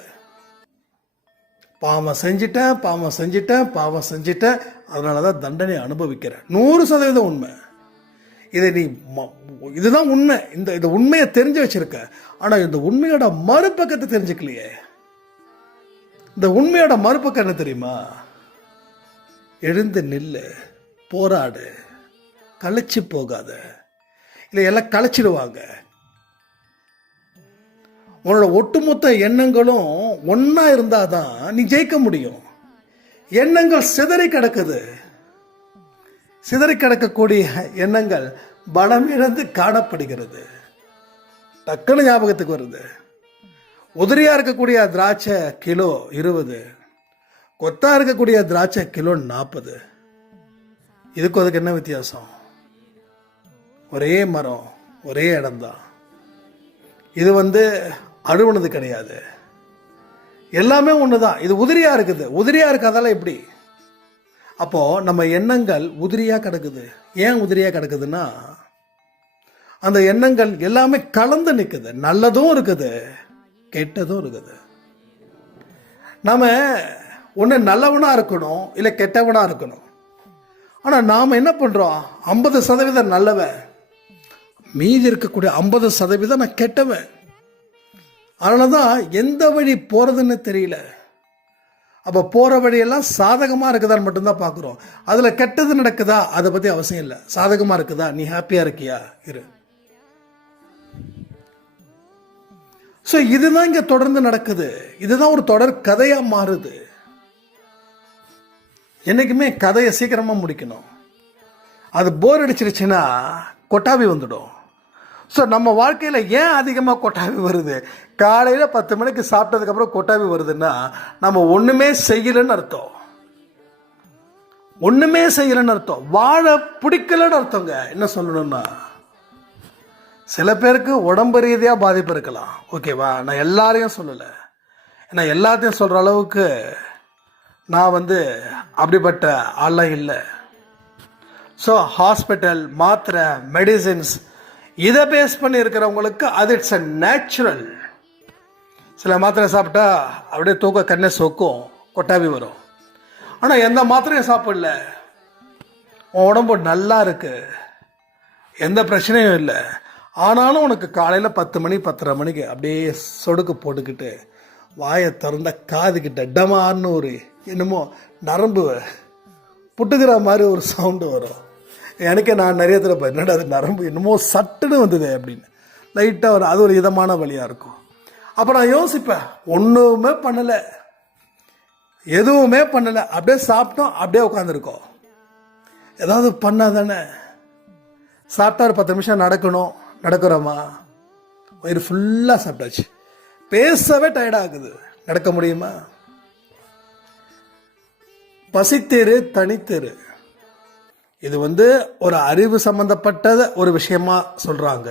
பாவம் செஞ்சிட்டேன் அதனால தான் தண்டனை அனுபவிக்கிறேன். 100% உண்மை. இதுதான் உண்மை. இந்த உண்மையை தெரிஞ்சு வச்சிருக்க. ஆனால் இந்த உண்மையோட மறுபக்கத்தை தெரிஞ்சுக்கலையே. இந்த உண்மையோட மறுபக்கம் என்ன தெரியுமா? எழுந்து நில்லு, போராடு, களைச்சு போகாத. இல்லை எல்லாம் களைச்சிடுவாங்க. உன்னோட ஒட்டுமொத்த எண்ணங்களும் ஒன்றா இருந்தால் தான் நீ ஜெயிக்க முடியும். எண்ணங்கள் சிதறி கிடக்குது. சிதறி கிடக்கக்கூடிய எண்ணங்கள் பலமிழந்து காணப்படுகிறது. டக்குன்னு ஞாபகத்துக்கு வருது. உதிரியாக இருக்கக்கூடிய திராட்சை கிலோ 20, கொத்தா இருக்கக்கூடிய திராட்சை கிலோ 40. இதுக்கு அதுக்கு என்ன வித்தியாசம்? ஒரே மரம், ஒரே இடம்தான். இது அழுவுனது கிடையாது. எல்லாமே ஒன்று தான். இது உதிரியாக இருக்குது. உதிரியாக இருக்காதால எப்படி? அப்போது நம்ம எண்ணங்கள் உதிரியாக கிடக்குது. ஏன் உதிரியாக கிடக்குதுன்னா அந்த எண்ணங்கள் எல்லாமே கலந்து நிற்குது. நல்லதும் இருக்குது, கெட்டதும் இருக்குது. நாம் ஒன்று நல்லவனாக இருக்கணும், இல்லை கெட்டவனாக இருக்கணும். ஆனால் நாம் என்ன பண்ணுறோம்? 50% நல்லவன், மீதி இருக்கக்கூடிய 50% நான் கெட்டவன். அதனால தான் எந்த வழி போகிறதுன்னு தெரியல. அப்போ போகிற வழியெல்லாம் சாதகமாக இருக்குதான்னு மட்டும்தான் பார்க்குறோம். அதில் கெட்டது நடக்குதா அதை பற்றி அவசியம் இல்லை. சாதகமாக இருக்குதா, நீ ஹாப்பியாக இருக்கியா, இரு. ஸோ இதுதான் இங்கே தொடர்ந்து நடக்குது. இதுதான் ஒரு தொடர் கதையாக மாறுது. என்றைக்குமே கதையை சீக்கிரமாக முடிக்கணும். அது போர் அடிச்சிருச்சுன்னா கொட்டாவி வந்துடும். ஸோ நம்ம வாழ்க்கையில் ஏன் அதிகமாக கொட்டாவி வருது? காலையில் 10 மணிக்கு சாப்பிட்டதுக்கப்புறம் கொட்டாவி வருதுன்னா நம்ம ஒன்றுமே செய்யலைன்னு அர்த்தம். ஒன்றுமே செய்யலைன்னு அர்த்தம். வாழ பிடிக்கலன்னு அர்த்தங்க. என்ன சொல்லணும்னா, சில பேருக்கு உடம்பு ரீதியாக பாதிப்பு இருக்கலாம், ஓகேவா? நான் எல்லாரையும் சொல்லலை. ஏன்னா எல்லாத்தையும் சொல்கிற அளவுக்கு நான் அப்படிப்பட்ட ஆளாக இல்லை. ஸோ ஹாஸ்பிட்டல், மாத்திரை, மெடிசின்ஸ் இதை பேஸ் பண்ணி இருக்கிறவங்களுக்கு அது இட்ஸ் அ நேச்சுரல். சில மாத்திரை சாப்பிட்டா அப்படியே தூக்க கண்ணை சொக்கும், கொட்டாவி வரும். ஆனால் எந்த மாத்திரையும் சாப்பிடல, உன் உடம்பு நல்லா இருக்கு, எந்த பிரச்சனையும் இல்லை. ஆனாலும் உனக்கு காலையில் 10 மணி 10:30 மணிக்கு அப்படியே சொடுக்கு போட்டுக்கிட்டு வாயை திறந்த காதுகிட்ட டமார்னு ஒரு என்னமோ நரம்பு புட்டுக்கிற மாதிரி ஒரு சவுண்டு வரும். எனக்கே நான் நிறைய தடவை என்னடா அது நரம்பு என்னமோ சட்டுன்னு வந்தது அப்படின்னு லைட்டாக வரும். அது ஒரு இதமான வழியாக இருக்கும். அப்போ நான் யோசிப்பேன், ஒன்றுமே பண்ணலை, எதுவுமே பண்ணலை, அப்படியே சாப்பிட்டோம், அப்படியே உட்காந்துருக்கோம். ஏதாவது பண்ணால் தானே. சாப்பிட்டா ஒரு 10 நிமிஷம் நடக்கணும், நடக்கிறோமா? வயிறு ஃபுல்லாக சாப்பிட்டாச்சு, பேசவே டயர்டாகுது, நடக்க முடியுமா? பசித்தேரு தனித்தேரு. இது ஒரு அறிவு சம்பந்தப்பட்ட ஒரு விஷயமா சொல்றாங்க.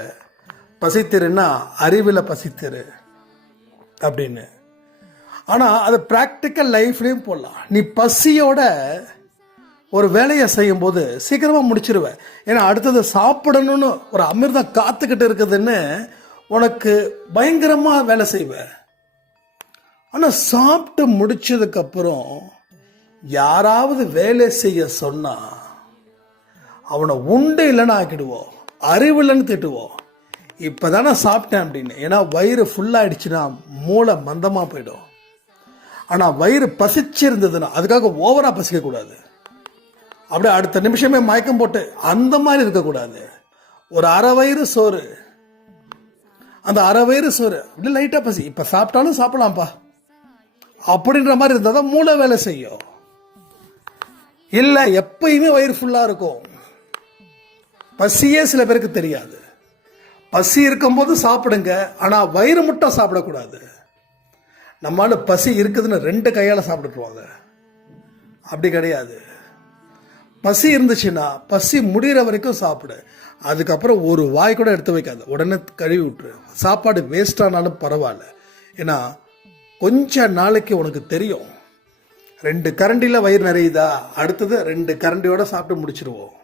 பசித்தேருன்னா அறிவில் பசித்தேரு அப்படின்னு. ஆனால் அது ப்ராக்டிக்கல் லைஃப்லேயும் போடலாம். நீ பசியோட ஒரு வேலையை செய்யும்போது சீக்கிரமாக முடிச்சிருவேன். ஏன்னா அடுத்தது சாப்பிடணும்னு ஒரு அமிர்தம் காத்துக்கிட்டு இருக்குதுன்னு உனக்கு பயங்கரமாக வேலை செய்வேன். ஆனால் சாப்பிட்டு முடிச்சதுக்கப்புறம் யாராவது வேலை செய்ய சொன்னால் அவனை உண்டு இல்லைன்னு ஆக்கிடுவோம், அறிவு இல்லைன்னு திட்டுவோம். இப்போ தானே சாப்பிட்டேன் அப்படின்னு. ஏன்னா வயிறு ஃபுல்லாகிடுச்சுன்னா மூளை மந்தமாக போயிடும். ஆனால் வயிறு பசிச்சிருந்ததுன்னா அதுக்காக ஓவராக பசிக்கக்கூடாது. அப்படியே அடுத்த நிமிஷமே மயக்கம் போட்டு அந்த மாதிரி இருக்கக்கூடாது. ஒரு அரை வயிறு சோறு, அந்த அரை வயிறு சோறு அப்படி லைட்டாக பசி, இப்போ சாப்பிட்டாலும் சாப்பிடலாம்ப்பா அப்படின்ற மாதிரி இருந்தால் தான் மூளை வேலை செய்யும். இல்லை எப்பயுமே வயிறு ஃபுல்லாக இருக்கும். பசியே சில பேருக்கு தெரியாது. பசி இருக்கும்போது சாப்பிடுங்க, ஆனால் வயிறு மட்டும் சாப்பிடக்கூடாது. நம்மளால பசி இருக்குதுன்னு 2 கையால் சாப்பிட்டுருவாங்க. அப்படி கிடையாது. பசி இருந்துச்சுன்னா பசி முடிகிற வரைக்கும் சாப்பிடு. அதுக்கப்புறம் ஒரு வாய் கூட எடுத்து வைக்காது, உடனே கழுவி விட்டுரு. சாப்பாடு வேஸ்ட் ஆனாலும் பரவாயில்ல. ஏன்னா கொஞ்ச நாளைக்கு உனக்கு தெரியும் 2 கரண்டியில் வயிறு நிறையுதா, அடுத்தது 2 கரண்டியோட சாப்பிட்டு முடிச்சிருவோம்.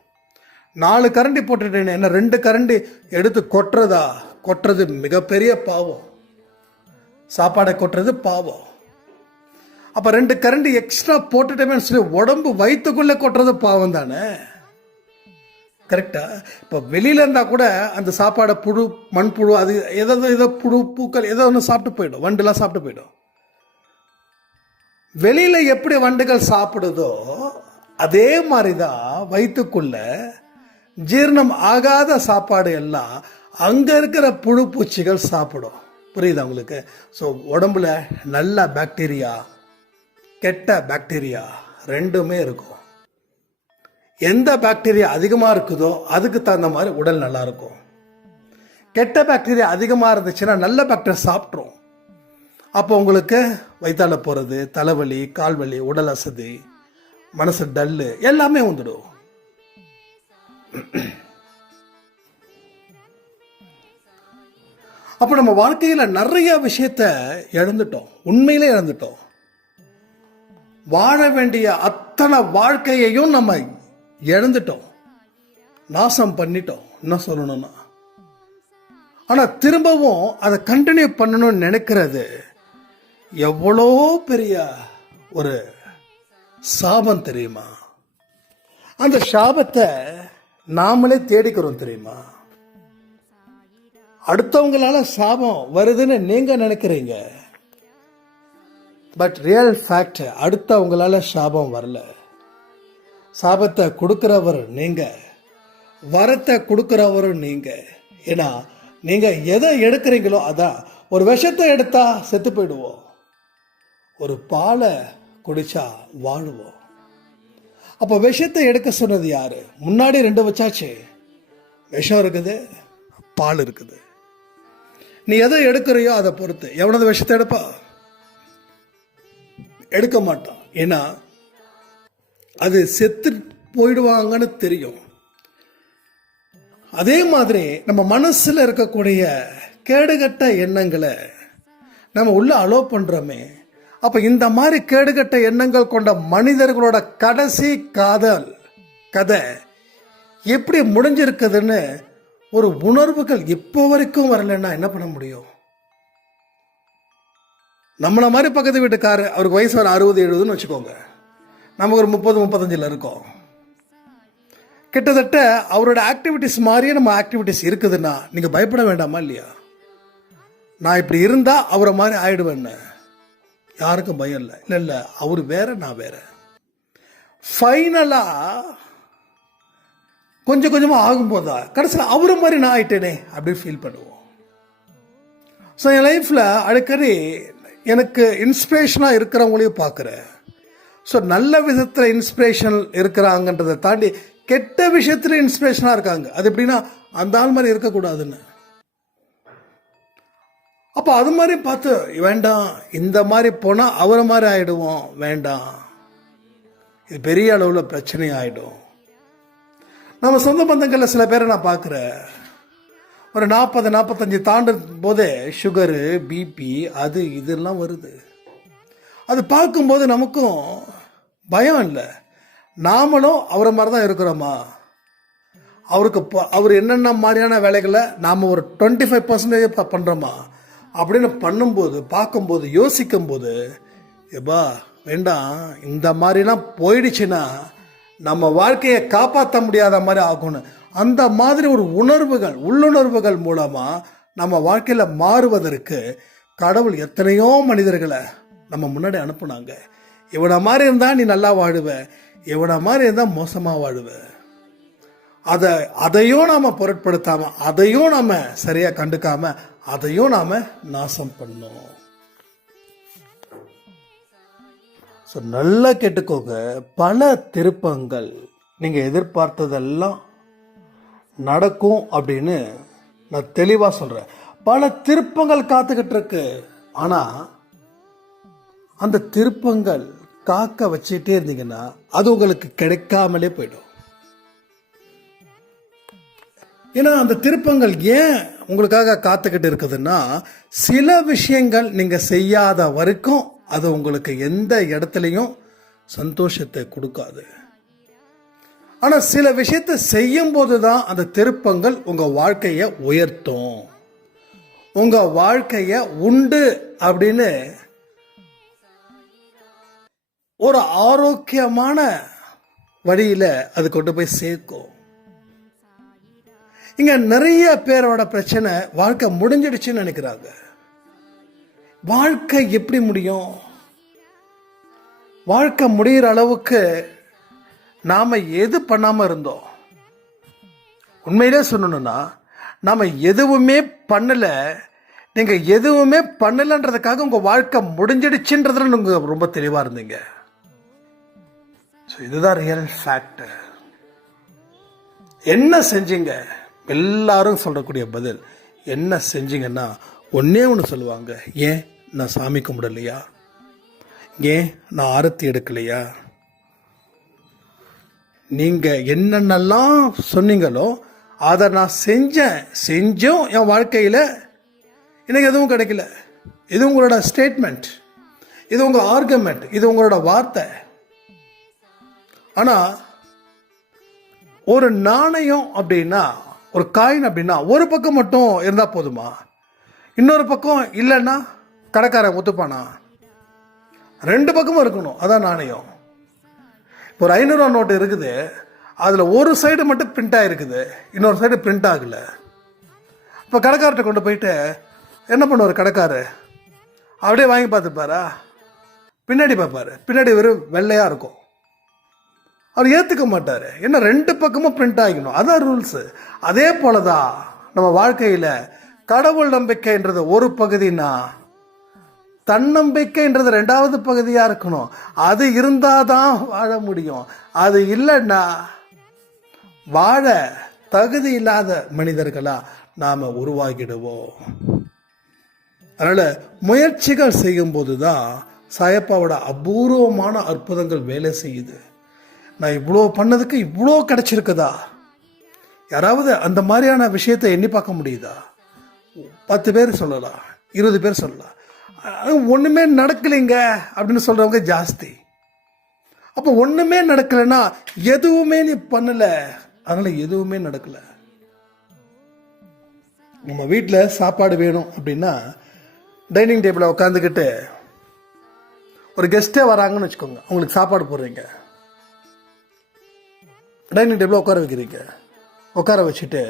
4 கரண்டி போட்டுட்டேன், என்ன 2 கரண்டி எடுத்து கொட்டுறது மிகப்பெரிய பாவம். சாப்பாடை கொட்டுறது பாவம். அப்போ 2 கரண்டி எக்ஸ்ட்ரா போட்டுட்டேன்னு சொல்லி உடம்பு வயிற்றுக்குள்ளே கொட்டுறது பாவம் தானே. கரெக்டா? இப்போ வெளியில் இருந்தால் கூட அந்த சாப்பாடை புழு, மண்புழு, அது ஏதோ புழு பூக்கள் ஏதோ ஒன்று சாப்பிட்டு போயிடும், வண்டுலாம் சாப்பிட்டு போயிடும். வெளியில் எப்படி வண்டுகள் சாப்பிடுதோ அதே மாதிரி தான் வயிற்றுக்குள்ள ஜீரணம் ஆகாத சாப்பாடு எல்லாம் அங்கே இருக்கிற புழு பூச்சிகள் சாப்பிடும். புரியுதா உங்களுக்கு? ஸோ உடம்புல நல்ல பாக்டீரியா, கெட்ட பாக்டீரியா ரெண்டுமே இருக்கும். எந்த பாக்டீரியா அதிகமாக இருக்குதோ அதுக்கு தகுந்த மாதிரி உடல் நல்லா இருக்கும். கெட்ட பாக்டீரியா அதிகமாக இருந்துச்சுன்னா நல்ல பாக்டீரியா சாப்பிட்ரும். அப்போ உங்களுக்கு வயிற்றால போகிறது, தலைவலி, கால்வலி, உடல் அசதி, மனசு டல்லு எல்லாமே வந்துடும். அப்போ நம்ம வாழ்க்கையில் நிறைய விஷயத்த இழந்துட்டோம், உண்மையிலே இழந்துட்டோம். வாழ வேண்டிய அத்தனை வாழ்க்கையையும் நம்ம இழந்துட்டோம், நாசம் பண்ணிட்டோம். என்ன சொல்லணும்னா, ஆனால் திரும்பவும் அதை கண்டினியூ பண்ணணும்னு நினைக்கிறது எவ்வளோ பெரிய ஒரு சாபம் தெரியுமா? அந்த சாபத்தை நாமளே தேடிக்கிறோம் தெரியுமா? அடுத்தவங்களால சாபம் வருதுன்னு நீங்க நினைக்கிறீங்க, பட் ரியல் ஃபேக்ட் அடுத்தவங்களால சாபம் வரல. சாபத்தை கொடுக்கிறவர் நீங்க, வரத்தை கொடுக்கிறவரும் நீங்க. ஏன்னா நீங்க எதை எடுக்கிறீங்களோ அதான். ஒரு விஷத்தை எடுத்தா செத்து போயிடுவோம், ஒரு பாலை குடிச்சா வாழுவோம். அப்போ விஷத்தை எடுக்க சொன்னது யாரு? முன்னாடி 2 வச்சாச்சு. விஷம் இருக்குது, பால் இருக்குது. நீ எதை எடுக்கிறையோ அதை பொறுத்து. எவனது விஷத்தை எடுப்பா? எடுக்க மாட்டான். ஏன்னா அது செத்து போயிடுவாங்கன்னு தெரியும். அதே மாதிரி நம்ம மனசுல இருக்கக்கூடிய கேடுகட்ட எண்ணங்களை நம்ம உள்ள அலோ பண்றோமே. அப்ப இந்த மாதிரி கேடுகட்ட எண்ணங்கள் கொண்ட மனிதர்களோட கடைசி காதல் கதை எப்படி முடிஞ்சிருக்குதுன்னு ஒரு உணர்வுகள் இப்போ வரைக்கும் வரலன்னா என்ன பண்ண முடியும்? நம்மளை மாதிரி பக்கத்து வீட்டுக்காரு, அவருக்கு வயசு ஒரு 60-70ன்னு வச்சுக்கோங்க, நமக்கு ஒரு 30-35 இருக்கோம். கிட்டத்தட்ட அவரோட ஆக்டிவிட்டிஸ் மாதிரியே நம்ம ஆக்டிவிட்டிஸ் இருக்குதுன்னா நீங்கள் பயப்பட வேண்டாமா இல்லையா? நான் இப்படி இருந்தால் அவரை மாதிரி ஆயிடுவேன்னு யாருக்கும் பயம் இல்லை. இல்லை இல்லை, அவர் வேற, நான் வேற. ஃபைனலாக கொஞ்சம் கொஞ்சமாக ஆகும்போதா கடைசியில் அவரு மாதிரி நான் ஆயிட்டேனே அப்படின்னு ஃபீல் பண்ணுவோம். ஸோ என் லைஃப்பில் அடிக்கடி எனக்கு இன்ஸ்பிரேஷனாக இருக்கிறவங்களையும் பார்க்குறேன். ஸோ நல்ல விதத்தில் இன்ஸ்பிரேஷன் இருக்கிறாங்கன்றதை தாண்டி கெட்ட விஷயத்துல இன்ஸ்பிரேஷனாக இருக்காங்க. அது எப்படின்னா அந்த ஆள் மாதிரி இருக்கக்கூடாதுன்னு. அப்போ அது மாதிரி பார்த்து வேண்டாம், இந்த மாதிரி போனால் அவரை மாதிரி ஆயிடுவோம், வேண்டாம். இது பெரிய அளவில் பிரச்சனை ஆகிடும். நம்ம சொந்த பந்தங்களில் சில பேரை நான் பார்க்குறேன், ஒரு 40-45 தாண்டும் போதே சுகரு, பிபி, அது இதெல்லாம் வருது. அது பார்க்கும்போது நமக்கும் பயம் இல்லை, நாமளும் அவரை மாதிரி தான் இருக்கிறோமா, அவர் என்னென்ன மாதிரியான வேலைகளை நாம் ஒரு 25% பண்ணுறோமா அப்படின்னு பண்ணும்போது, பார்க்கும்போது, யோசிக்கும்போது, எப்பா வேண்டாம், இந்த மாதிரிலாம் போயிடுச்சுன்னா நம்ம வாழ்க்கையை காப்பாற்ற முடியாத மாதிரி ஆகணும். அந்த மாதிரி ஒரு உள்ளுணர்வுகள் மூலமாக நம்ம வாழ்க்கையில் மாறுவதற்கு கடவுள் எத்தனையோ மனிதர்களை நம்ம முன்னாடி அனுப்புனாங்க. இவனை மாதிரி இருந்தால் நீ நல்லா வாழுவ, இவனை மாதிரி இருந்தால் மோசமாக வாழுவ. அதையும் நாம் பொருட்படுத்தாமல், அதையும் நாம் சரியாக கண்டுக்காம, அதையும் நாம் நாசம் பண்ணோம். ஸோ நல்லா கேட்டுக்கோங்க, பல திருப்பங்கள் நீங்கள் எதிர்பார்த்ததெல்லாம் நடக்கும் அப்படின்னு நான் தெளிவாக சொல்கிறேன். பல திருப்பங்கள் காத்துக்கிட்டு இருக்கு. ஆனால் அந்த திருப்பங்கள் காக்க வச்சுட்டே இருந்தீங்கன்னா அது உங்களுக்கு கிடைக்காமலே போயிடும். ஏன்னா அந்த திருப்பங்கள் ஏன் உங்களுக்காக காத்துக்கிட்டு இருக்குதுன்னா, சில விஷயங்கள் நீங்கள் செய்யாத வரைக்கும் அது உங்களுக்கு எந்த இடத்துலையும் சந்தோஷத்தை கொடுக்காது. ஆனால் சில விஷயத்தை செய்யும் போது தான் அந்த திருப்பங்கள் உங்கள் வாழ்க்கையை உயர்த்தும். உங்கள் வாழ்க்கையை உண்டு அப்படின்னு ஒரு ஆரோக்கியமான வழியில் அது கொண்டு போய் சேர்க்கும். இங்க நிறைய பேரோட பிரச்சனை வாழ்க்கை முடிஞ்சிடுச்சுன்னு நினைக்கிறாங்க. வாழ்க்கை எப்படி முடியும்? வாழ்க்கை முடிகிற அளவுக்கு நாம எது பண்ணாம இருந்தோம்? உண்மையிலே சொல்லணும்னா நாம எதுவுமே பண்ணல. நீங்க எதுவுமே பண்ணலன்றதுக்காக உங்க வாழ்க்கை முடிஞ்சிடுச்சுன்றதுல நீங்க ரொம்ப தெளிவா இருந்தீங்க. இதுதான் ரியல் ஃபேக்ட். என்ன செஞ்சீங்க? எல்லாரும் சொல்லக்கூடிய பதில் என்ன செஞ்சீங்கன்னா ஒன்னே ஒன்று சொல்லுவாங்க, ஏன் நான் சாமி கும்பிடலையா, ஏன் நான் ஆரத்தி எடுக்கலையா. நீங்க என்னென்னலாம் சொன்னீங்களோ அதை நான் செஞ்சும் என் வாழ்க்கையில் எனக்கு எதுவும் கிடைக்கல. இது உங்களோட ஸ்டேட்மெண்ட், இது உங்க ஆர்குமெண்ட், இது உங்களோட வார்த்தை. ஆனா ஒரு நாணயம் அப்படின்னா, ஒரு காயின் அப்படின்னா ஒரு பக்கம் மட்டும் இருந்தா போதுமா? இன்னொரு பக்கம் இல்லைன்னா கடைக்காரன் ஒத்துப்பானா? 2 பக்கமும் இருக்கணும். அதான் நாணயம். ஒரு 500 ரூபா நோட்டு இருக்குது, அதில் ஒரு சைடு மட்டும் பிரிண்ட் ஆகிருக்குது, இன்னொரு சைடு பிரிண்ட் ஆகலை. இப்போ கடைக்கார்ட்ட கொண்டு போயிட்டு என்ன பண்ணுவார் கடைக்காரு? அப்படியே வாங்கி பார்த்துப்பாரா? பின்னாடி பார்ப்பாரு, பின்னாடி வெறும் வெள்ளையாக இருக்கும். அவர் ஏற்றுக்க மாட்டார். என்ன 2 பக்கமும் பிரிண்ட் ஆகிக்கணும், அதான் ரூல்ஸு. அதே போல தான் நம்ம வாழ்க்கையில் கடவுள் நம்பிக்கைன்றது ஒரு பகுதினா, தன்னம்பிக்கைன்றது 2வது பகுதியாக இருக்கணும். அது இருந்தால் தான் வாழ முடியும். அது இல்லைன்னா வாழ தகுதி இல்லாத மனிதர்களா நாம் உருவாகிடுவோம். அதனால் முயற்சிகள் செய்யும்போது தான் சாயப்பாவோட அபூர்வமான அற்புதங்கள் வேலை செய்யுது. நான் இவ்வளோ பண்ணதுக்கு இவ்வளோ கிடைச்சிருக்குதா? யாராவது அந்த மாதிரியான விஷயத்தை எண்ணி பார்க்க முடியுதா? 10 பேர் சொல்லலாம், 20 பேர் சொல்லலாம். ஒன்றுமே நடக்கலைங்க அப்படின்னு சொல்கிறவங்க ஜாஸ்தி. அப்போ ஒன்றுமே நடக்கலைன்னா எதுவுமே நீ பண்ணலை, அதனால் எதுவுமே நடக்கலை. நம்ம வீட்டில் சாப்பாடு வேணும் அப்படின்னா டைனிங் டேபிளில் உட்காந்துக்கிட்டு ஒரு கெஸ்ட்டே வராங்கன்னு வச்சுக்கோங்க, அவங்களுக்கு சாப்பாடு போடுறீங்க, டைனிங் டேபிளில் உட்கார வைக்கிறீங்க. உட்கார வச்சுட்டு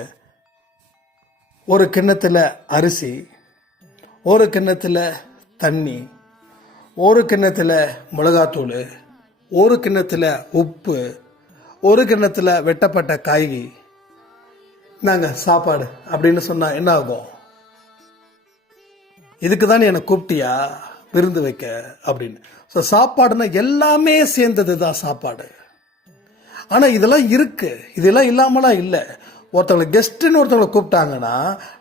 ஒரு கிண்ணத்தில் அரிசி, ஒரு கிண்ணத்தில் தண்ணி, ஒரு கிண்ணத்தில் மிளகாத்தூள், ஒரு கிண்ணத்தில் உப்பு, ஒரு கிண்ணத்தில் வெட்டப்பட்ட காய்கறி, நாங்கள் சாப்பாடு அப்படின்னு சொன்னால் என்ன ஆகும்? இதுக்கு தான் என்னை கூப்பிட்டியா விருந்து வைக்க அப்படின்னு. ஸோ சாப்பாடுனா எல்லாமே சேர்ந்தது தான் சாப்பாடு. ஆனால் இதெல்லாம் இருக்கு, இதெல்லாம் இல்லாமலாம் இல்லை. ஒருத்தவங்களை கெஸ்ட்டுன்னு ஒருத்தவங்களை கூப்பிட்டாங்கன்னா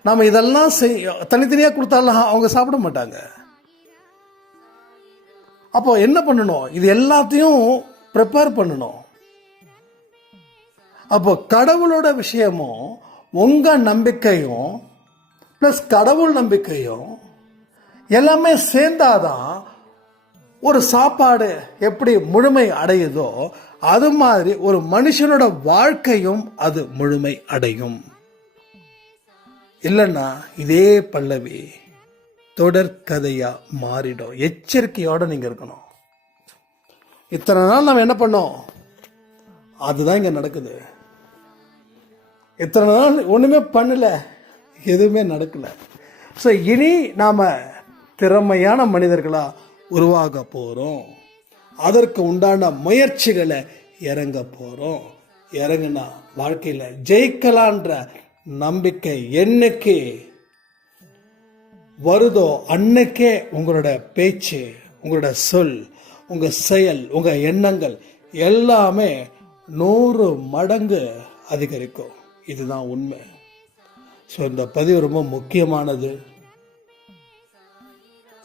நாம் இதெல்லாம் தனித்தனியாக கொடுத்தாலும் அவங்க சாப்பிட மாட்டாங்க. அப்போ என்ன பண்ணணும்? இது எல்லாத்தையும் ப்ரிப்பேர் பண்ணணும். அப்போ கடவுளோட விஷயமும் உங்கள் நம்பிக்கையும் ப்ளஸ் கடவுள் நம்பிக்கையும் எல்லாமே சேர்ந்தாதான் ஒரு சாப்பாடு எப்படி முழுமை அடையுதோ அது மாதிரி ஒரு மனுஷனோட வாழ்க்கையும் அது முழுமை அடையும். இல்லைன்னா இதே பல்லவி தொடர்கதையா மாறிடும். எச்சரிக்கையோட நீங்க இருக்கணும். இத்தனை நாள் நம்ம என்ன பண்ணோம், அதுதான் இங்க நடக்குது. இத்தனை நாள் ஒண்ணுமே பண்ணல, எதுவுமே நடக்கல. ஸோ இனி நாம திறமையான மனிதர்களா உருவாக போறோம். அதற்கு உண்டான முயற்சிகளை இறங்க போறோம். இறங்குனா வாழ்க்கையில ஜெயிக்கலான்ற நம்பிக்கை என்னைக்கு வருதோ அன்னைக்கே உங்களோட பேச்சு, உங்களோட சொல், உங்க செயல், உங்க எண்ணங்கள் எல்லாமே 100 மடங்கு அதிகரிக்கும். இதுதான் உண்மை. ஸோ இந்த பதிவு ரொம்ப முக்கியமானது.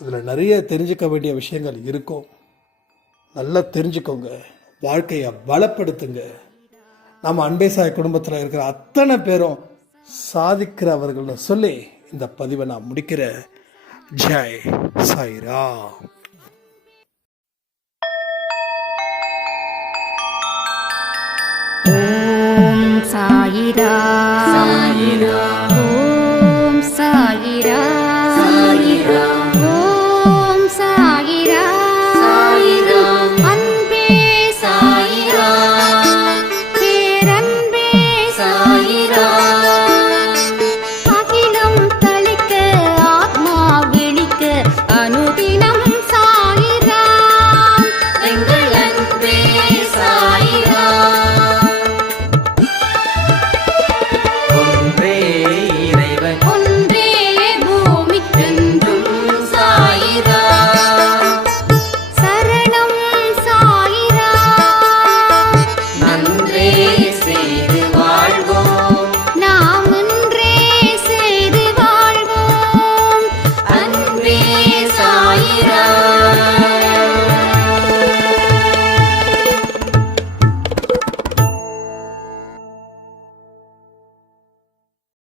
இதில் நிறைய தெரிஞ்சுக்க வேண்டிய விஷயங்கள் இருக்கும். நல்லா தெரிஞ்சுக்கோங்க, வாழ்க்கையை பலப்படுத்துங்க. நம்ம அன்பே சாய் குடும்பத்தில் இருக்கிற அத்தனை பேரும் சாதிக்கிறவர்கள்னு சொல்லி இந்த பதிவை நான் முடிக்கிறேன். ஜெய் சாய்ராம். ஓம் சாயிரா சாயிரா